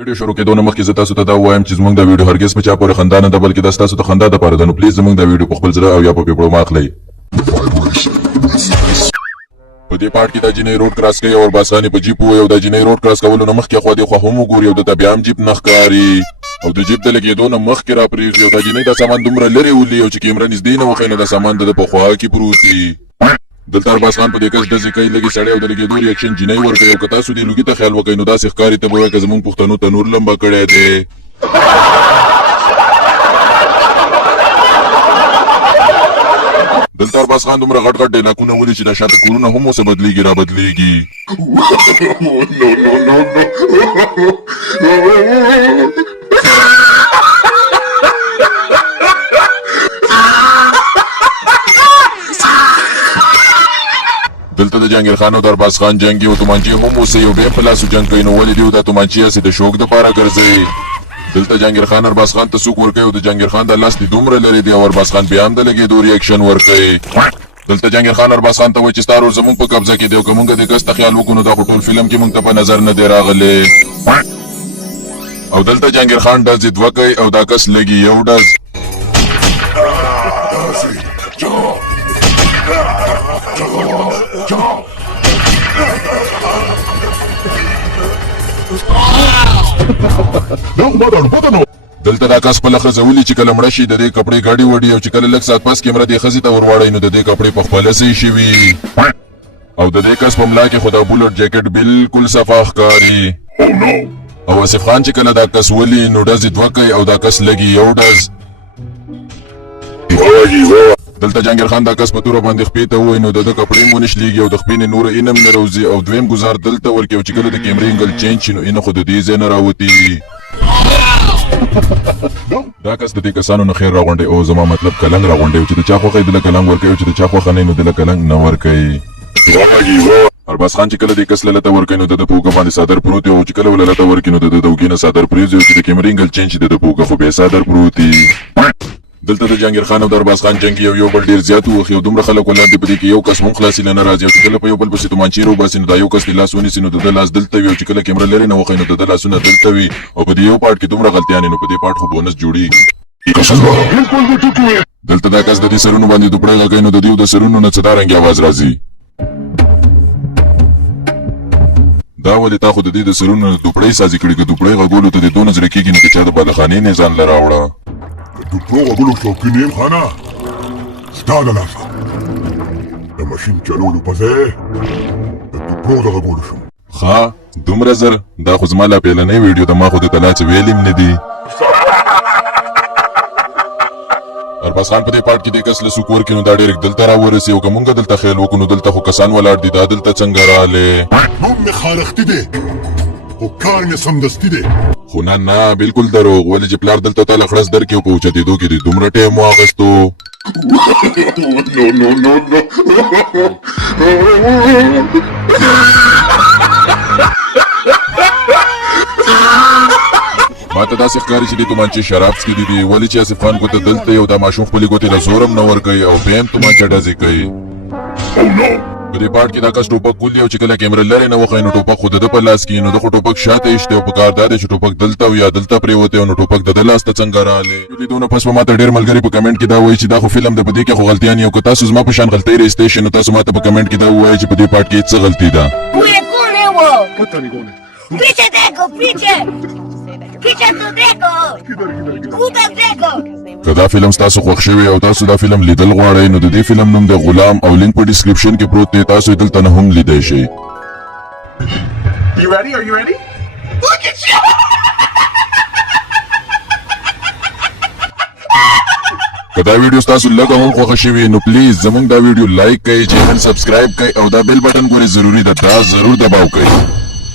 ویډیو شروع کېدو نه مخکې زه تاسو ته دا ووایم چې زموږ دا ویډیو هرګز په چا پورې خندا نه ده بلکې دا ستاسو ته خندا دپاره ده. نو پلیز زموږ دا ویډیو په خپل زړه او یا په پیپړو مه اخلئ. په دې پارت کې دا جینۍ روډ کراس کوي او ارباسان یې په جیپ ووایي او دا جینۍ روډ کراس کولو نه مخکې خوا دېخوا هم وګوري او دته بیا هم جیپ نه ښکاري او د جیپ د لګېدو نه مخکې راپرېږي او دا جینۍ دا سامان دومره لرې ولي او چې کیمره نږدې نه وښیي نو دا سامان د ده په خوا کې پروت وي. دلته ارباز خان په دې کس ډزې کوي لږې سړی او د لګېدو ریاکشن جینۍ ورکوي او که تاسو دې لوګي ته خیال وکئ نو داسې ښکاري ته به وایي که زموږ پښتنو تنور لمبه کړی دی. دلته ارباز خان دومره غټ غټ ډایلاګونه ولي چې دا شاته کورونه هم اوسه بدلېږي را بدلېږي. دلته د جهانګیر خان او د ارباز خان جنګي او تومانچې هم اوسئ او بیا په لاسو جنګ کوي نو ولې دوی دا تومانچې هسې د شوق دپاره ګرځوي. دلته جهانګیر خان ارباز خان ته څوک ورکوي او د جهانګیر خان دا لاس دې دومره لرې دی او ارباز خان بیا هم د لګېدو ریاکشن ورکوي. دلته جهانګیر خان ارباز خان ته وایي چې ستا رول زموږ په قبضه کې دی او که موږ دې کس ته خیال وکړو نو دا خو ټول فلم کې موږ ته په نظر نه دی راغلی. او دلته جهانګیر خان ډز یې دوه کوي او دا کس لګي یو ډز. دلته دا کس خپله ښځه ولي چې کله مړه شي د دې کپړې ګډې وډې او چې کله لږ ساعت پس کیمره دې ښځې ته ورواړئ نو د دې کپړې پخپله صحیح شوي او د دې کس په ملا کې خو دا بولټ جاکټ بالکل صفا ښکاري. او آصف خان چې کله دا کس ولي نو ډز یې دوه کوي او دا کس لګي یو ډز. دلته جهانګیر خان دا کس په توره باندې خپې ته ووایي نو د ده کپړې مو نشلېږي او د خپې نه نوره اینم نه روځي او دویم ګزار دلته ورکوي او چې کله د کیمرې انګل چینج شي نو اینه خو د دې ځای نه راوتي. دا کس د دې کسانو نه خیر راغونډی او زما مطلب کلنګ راغونډی او چې د چا خوښه یې دله کلنګ ورکوي او چې د چا خوښه نه یې نو دله کلنګ نه ورکوي. ارباز خان چې کله دې کس له لته ورکوي نو د ده په اوږه باندې څادر پروت وي او چې کله له لته ورکوي نو د ده د اوږې نه څادر پرېوځي او چې د کیمرې انګل چینج شي د ده په اوږه خو بیا څادر پروت وي. دلته د جهانګیر خان او د ارباز خان جنګ یو بل ډېر زیات ووښي او دومره خلک ولاړ دي په دې کې یو کس هم خلاصي نه راځي او چې کله په یو بل پسې تومانچې راوباسي نو دا یو کس دې لاس ونیسي نو د ده لاس دلته وي او چې کله کیمره لرې نه وښیي نو د ده لاسونه دلته وي او په دې یو پارټ کې دومره غلطیانې نو په دې پارټ خو بونس جوړېږي. دلته دا کس د دې سرونو باندې دوپړی غږوي نو د دې د سرونو نه څه دارنګې اواز راځي. دا ولې تا خو د دې د سرونو نه دوپړی سازي کړي که دوپړی غږولو ته دې دونه زړه کېږي نو که چا د بالخانې نه ځان له راوړه. دوپړو غږولو شوقین یم خانه ستا د لاسه د ماشین چلولو په ځای د دوپړو د غږولو شم. ښه دومره زر دا خو زما لا پیلنۍ ویډیو ده ما خو درته لا څه ویلي هم نه دي. ارباز خان په دې پارټ کې دې کس له څوک ورکړي نو دا ډېرېک دلته راورسي او که مونږ دلته خیال وکړو نو دلته خو کسان ولاړ دي دا دلته څنګه راغلې. نوم مې خارښتي دی خو کار مې سمدستي دی. خو نه بالکل دروغ ولې چې پلار دلته تا له خړس درکړي او په اوچتېدو کې دې دومره ټایم واخیستو. ما ته داسې ښکاري چې دې تومانچې شراب څکلي دي ولې چې آصف خان ګوته دلته یو دا ماشوم خپلې ګوتې له زور هم نه ورکوي او بیا هم تومانچه ډزې کوي. په دې پارټ کې دا کس ټوپک ولي او چې کله کیمره لرې نه وښیي نو ټوپک خو د ده په لاس کې نو ده خو ټوپک شاته ایښتی او په کار دا دی چې ټوپک دلته او یا دلته پرېوتی او نو ټوپک د ده لاس ته څنګه راغلی. لیدونه پس به ما ته ډېر ملګري په کمنټ کې دا وایي چې دا خو فلم دی په دې کې خو غلطیان یي او که تاسو زما په شان غلطۍ راایستی شئ نو تاسو ما ته په کمنټ کې دا ووایئ چې په دې پارټ کې څه غلطي ده. که دا فلم ستاسو خوښ شوی او تاسو دا فلم لیدل غواړئ نو د دې فلم نوم دی غلام او لینک په ډسکرپشن کې پروت دی تاسو یې دلته نه هم لیدی شئ. که دا ویډیو ستاسو لږه هم خوښه شوې نو پلیز زموږ دا ویډیو لایک کړئ چینل سبسکرایب کړئ او دا بیل بټن ګورئ ضروري ده دا ضرور دباو کړئ.